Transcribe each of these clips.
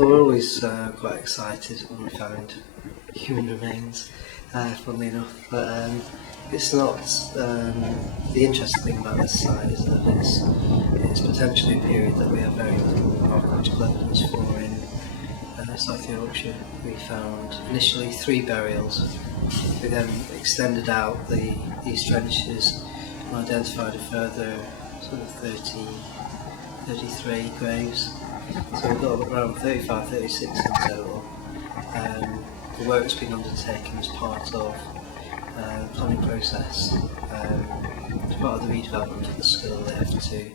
Well, we're always quite excited when we find human remains, funnily enough, but it's not, the interesting thing about this site is that it's potentially a period that we have very little archaeological evidence for in South Yorkshire. We found initially 3 burials. We then extended out these trenches and identified a further sort of 33 graves. So we've got around 35, 36 in total. The work that's been undertaken as part of the planning process. As part of the redevelopment of the school, they have to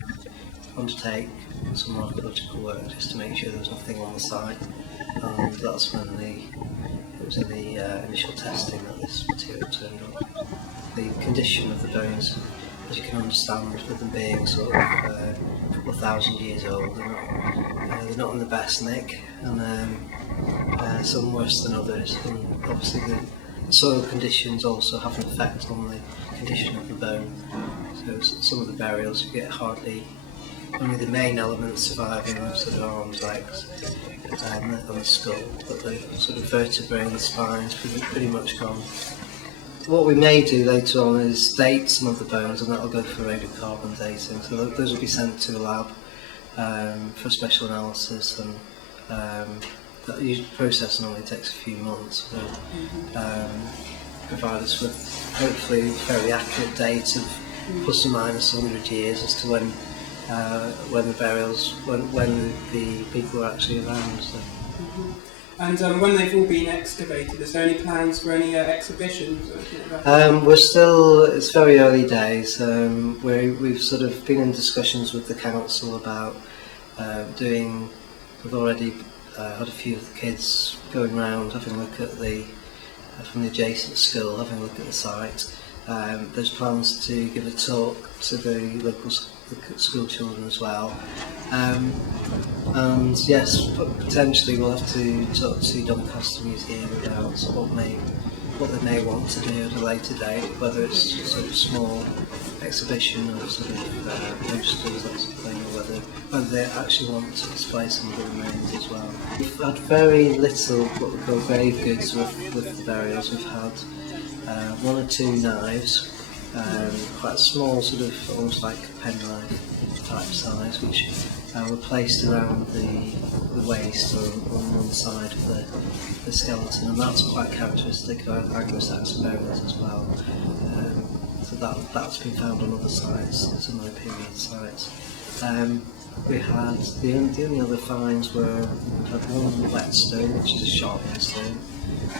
undertake some archaeological work just to make sure there's nothing on the site. And that's when it was in the initial testing that this material turned up. The condition of the bones, as you can understand, with them being sort of a couple of thousand years old, they're not in the best nick, and some worse than others. And obviously the soil conditions also have an effect on the condition of the bone. So some of the burials you get only the main elements surviving, sort of arms, legs, and the skull, but the sort of vertebrae and the spine is pretty much gone. What we may do later on is date some of the bones, and that'll go for radiocarbon dating. So those will be sent to a lab for special analysis, and that process normally takes a few months. So provide us with hopefully a very accurate date of plus or minus 100 years as to when the burials, when the people were actually around. So. And when they've all been excavated, is there any plans for any exhibitions? Or anything like that? We're still, it's very early days. We've sort of been in discussions with the council about we've already had a few of the kids going around, having a look at from the adjacent school, having a look at the site. There's plans to give a talk to the local school children as well. And yes, potentially we'll have to talk to Doncaster Museum about what they may want to do at a later date, whether it's sort of small exhibition or sort of posters, that sort of thing, or whether they actually want to display some of the remains as well. We've had very little what we call grave goods with the burials. We've had 1 or 2 knives, quite small, sort of almost like a penknife type size, which were placed around the waist or on one side of the skeleton, and that's quite characteristic of Anglo-Saxon burials as well. So that's been found on other sites, similar period sites. We had the only other finds we had 1 whetstone, which is a sharpening stone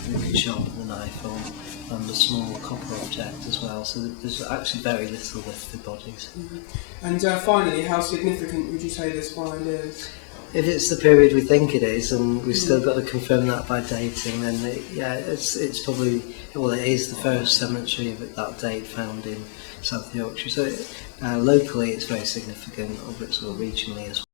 you can sharpen the knife on, and a small copper object as well. So there's actually very little with the bodies. And finally, how significant would you say this find is? If it's the period we think it is, and we've still got to confirm that by dating, then it's probably, well, it is the first cemetery of that date found in South Yorkshire. So locally it's very significant, or regionally as well.